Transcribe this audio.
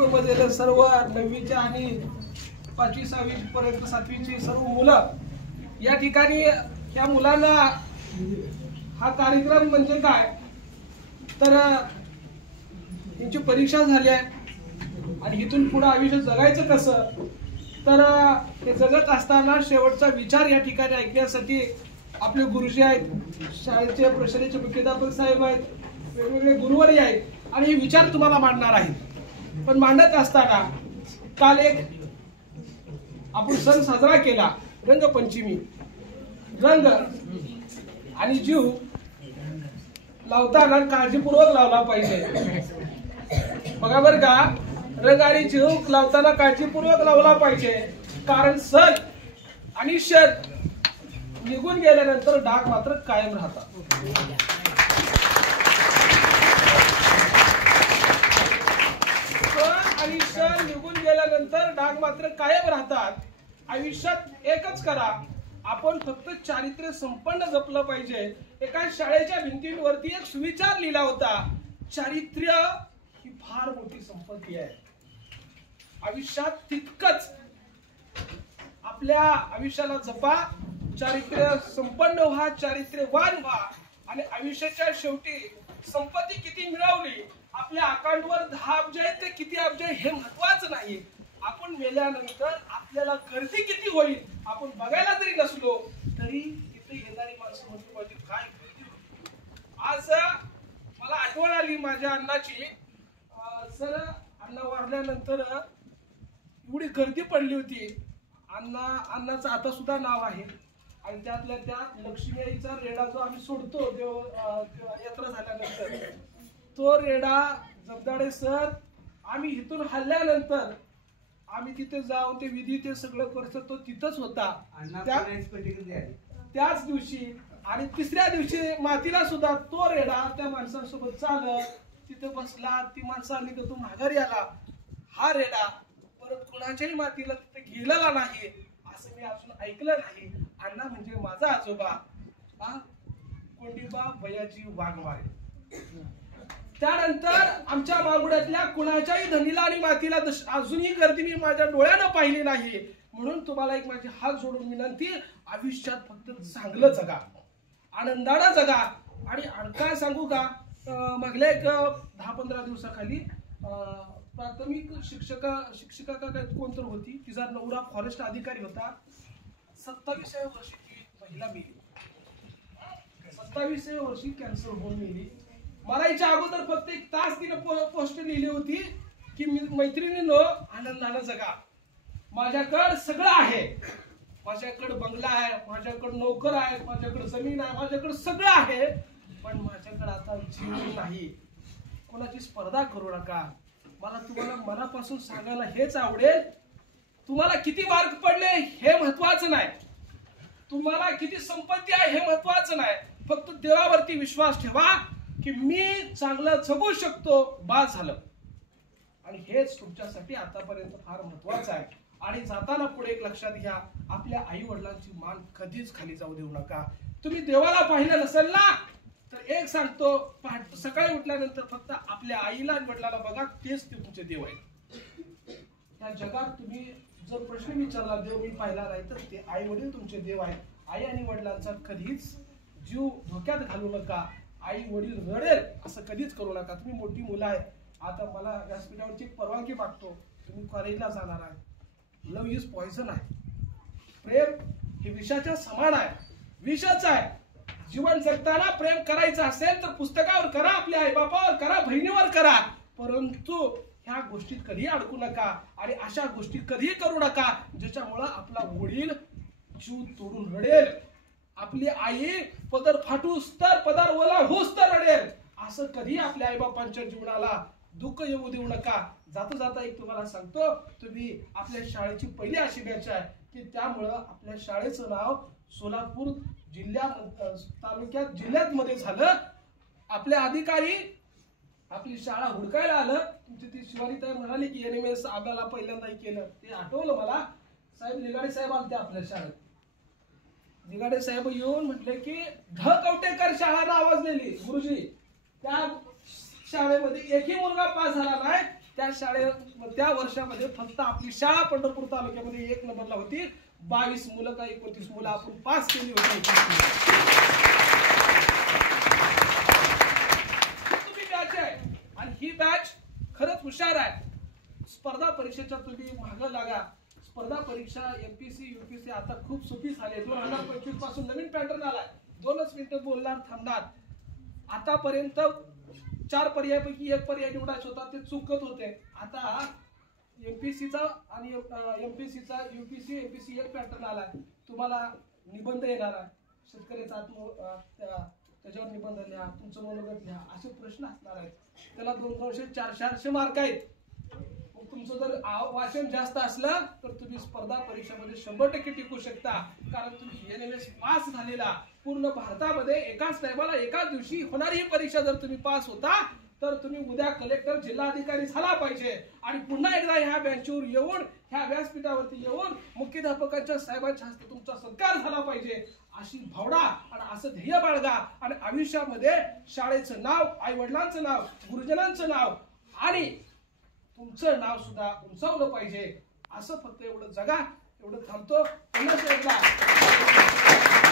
मध्ये सर्व 9वीच्या आणि 5वी 6वी पर्यंत 7वीची सर्व मुलं या ठिकाणी या मुलांना हा कार्यक्रम म्हणजे काय तर यांची परीक्षा झाली आहे आणि इथून पुढे आयुष्य जगायचं कसं तर हे जगत असताना शेवटचा विचार या ठिकाणी ऐकण्यासाठी आपले गुरुजी आहेत, शाळेचे प्रशालेचे मुख्याध्यापक साहेब आहेत, वेगवेगळे गुरुवर्य आहेत आणि हे विचार तुम्हाला मांडणार आहेत। पण मांडत असताना काल एक आपण सण साजरा केला रंगपंचमी। रंग आणि जीव लावताना काळजीपूर्वक लावला पाहिजे बघा बरं का। रंग आणि जीव लावताना काळजीपूर्वक लावला पाहिजे, कारण सण आणि क्षण निघून गेल्यानंतर डाग मात्र कायम राहतात। आणि क्षण निघून गेल्यानंतर डाग मात्र कायम राहतात। आयुष्यात एकच करा, आपण फक्त चारित्र्य संपन्न जपलं पाहिजे। एका शाळेच्या भिंतींवरती एक सुविचार लिहिला होता, चारित्र्य ही फार मोठी संपत्ती आहे। आयुष्यात तितकंच आपल्या आयुष्याला जपा, चारित्र्य संपन्न व्हा, चारित्र्यवान व्हा आणि आयुष्याच्या शेवटी संपत्ती किती मिळवली, आपल्या अकाउंटवर 10 अब्ज आहेत ते किती अब्ज हे महत्वाचं नाही। आपण मेल्यानंतर आपल्याला गर्दी किती होईल आपण बघायला जरी नसलो तरी इथे येणारी माणसं म्हणतो माझी काय गर्दी होती। आज मला आठवण आली माझ्या अण्णाची। सर अण्णा वारल्यानंतर एवढी गर्दी पडली होती। अण्णाचं आता सुद्धा नाव आहे आणि त्यातल्या त्यात लक्ष्मी आईचा रेडा जो आम्ही सोडतो देव यात्रा झाल्यानंतर, तो रेडा जगदाडे सर आम्ही इथून हल्ल्यानंतर आम्ही तिथे जाऊन ते विधी ते सगळं करतो, तो तिथंच होता त्याच दिवशी। आणि तिसऱ्या दिवशी मातीला सुद्धा तो रेडा त्या माणसांसोबत चालत तिथे बसला। ती माणसं आली का तो माघारी आला। हा रेडा परत कुणाच्याही मातीला तिथे गेलेला नाही असं मी अजून ऐकलं नाही। अण्णा म्हणजे माझा आजोबा कोंडीबा बयाजी वाघमारे। त्यानंतर आमच्या मागुड्यातल्या कुणाच्याही धनीला आणि मातीला अजूनही गर्दी मी माझ्या डोळ्यानं पाहिली नाही। म्हणून तुम्हाला एक माझी हात जोडून विनंती, आयुष्यात फक्त चांगलं जगा, आनंदानं जगा। आणि काय सांगू का, मागल्या एक 10-15 दिवसाखाली प्राथमिक शिक्षिका काय कोणतर होती, तिचा नवरा फॉरेस्ट अधिकारी होता। 27व्या वर्षी ती महिला मेली, 27व्या वर्षी कॅन्सर होऊन मेली। मरायच्या अगोदर फक्त 1 तास तिने पोस्ट लिहिली होती की मैत्रिणींनो आनंदानं जगा, माझ्याकडे सगळं आहे, माझ्याकडे बंगला आहे, माझ्याकडे नोकर आहे, माझ्याकडे जमीन आहे, माझ्याकडे सगळं आहे, पण माझ्याकडे आता जीव नाही। कोणाची स्पर्धा करू नका। मला तुम्हाला मनापासून सांगायला हेच आवडेल, तुम्हाला किती मार्क पडले हे महत्वाचं नाही, तुम्हाला किती संपत्ती आहे हे महत्वाचं नाही, फक्त देवावरती विश्वास ठेवा की मी चांगलं जगू शकतो, बास झालं। आणि हेच तुमच्यासाठी आतापर्यंत फार महत्वाचं आहे। आणि जाताना पुढे एक लक्षात घ्या, आपल्या आई वडिलांची मान कधीच खाली जाऊ देऊ नका। तुम्ही देवाला पाहिलं नसेल ना तर एक सांगतो, सकाळी उठल्यानंतर फक्त आपल्या आईला आणि वडिलाला बघा, तेच ते तुमचे देव आहेत। या जगात तुम्ही जर प्रश्न विचारला देव मी पाहिला नाही तर ते आई वडील तुमचे देव आहेत। आई आणि वडिलांचा कधीच जीव धोक्यात घालू नका। आई वडील रडेल असं कधीच करू नका। तुम्ही मोठी मुलं आहे, आता मला व्यासपीठावरची परवानगी मागतो, तुम्ही कॉलेजला जाणार आहे। लव्ह इज पॉइझन आहे, प्रेम हे विषाच्या समान आहे, विषच आहे। जीवन जगताना प्रेम करायचं असेल तर पुस्तकावर करा, आपल्या आईबापावर करा, बहिणीवर करा, परंतु ह्या गोष्टीत कधी अडकू नका आणि अशा गोष्टी कधी करू नका ज्याच्यामुळे आपला वडील जीव तोडून रडेल, आपली आई पदर फाटूस तर पदर ओला होस तर रडेल। असं कधी आपल्या आईबापांच्या जीवनाला दुःख येऊ देऊ नका। जाता जाता एक तुम्हाला सांगतो, तुम्ही आपल्या शाळेची पहिली अशी बॅच आहे की त्यामुळं आपल्या शाळेचं नाव सोलापूर जिल्ह्यात मध्ये झालं। आपल्या अधिकारी आपली शाळा हुडकायला आलं, तुमची ती शिवानीताई म्हणाली की NMS आम्हाला पहिल्यांदा केलं, ते आठवलं मला। साहेब लिगाडे साहेब आलते आपल्या शाळेत, लिगाडे साहेब येऊन म्हटले की कवटेकर शाळा नावाजलेली गुरुजी, त्या शाळेमध्ये एकही मुलगा पास झाला नाही त्या वर्षामध्ये फक्त आपली शाळा पंढरपूर तालुक्यामध्ये 1 नंबरला होती. 22 मुलं का 29 मुलं आपण पास केली होती. तुम्ही बॅच आहे आणि ही बॅच खरंच हुशार आहे. स्पर्धा परीक्षेच्या तुम्ही मागं लागा. स्पर्धा परीक्षा एमपीसी यूपीसी आता खूप सोपी झाली. 2025 पासून नवीन पॅटर्न आलाय. 2च मिनिटं बोलणार थांबणार. आतापर्यंत 4 पर्यायापैकी 1 पर्याय निवडायचा होता, ते चुकत होते. आता एमपीसीचा आणि एमपीसीचा यूपीसी एमपीसी 1 पॅटर्न आलाय. तुम्हाला निबंध येणार आहे. शेतकऱ्याचा त्याच्यावर निबंध लिहा, तुमचं मनोगत लिहा, असे प्रश्न असणार आहेत. त्याला 200 400 मार्क आहेत. तुमचं जर वाचन जास्त असलं तर तुम्ही स्पर्धा परीक्षेमध्ये 100% टिकू शकता. कारण तुम्ही NMS पास झालेला. पूर्ण भारतामध्ये एकाच टायमाला एकाच दिवशी होणारी ही परीक्षा जर तुम्ही पास होता तर तुम्ही उद्या कलेक्टर जिल्हाधिकारी झाला पाहिजे. आणि पुन्हा एकदा ह्या बेंचवर येऊन, ह्या व्यासपीठावरती येऊन मुख्याध्यापकांच्या साहेबांच्या हस्ते तुमचा सत्कार झाला पाहिजे. अशी भावना आणि असं ध्येय बाळगा. आणि आयुष्यामध्ये शाळेचं नाव, आई वडिलांचं नाव, गुरुजनांचं नाव आणि तुमचं नाव सुद्धा उंचावलं पाहिजे. असं फक्त एवढं जगा. एवढं थांबतो. पुन्हा एकदा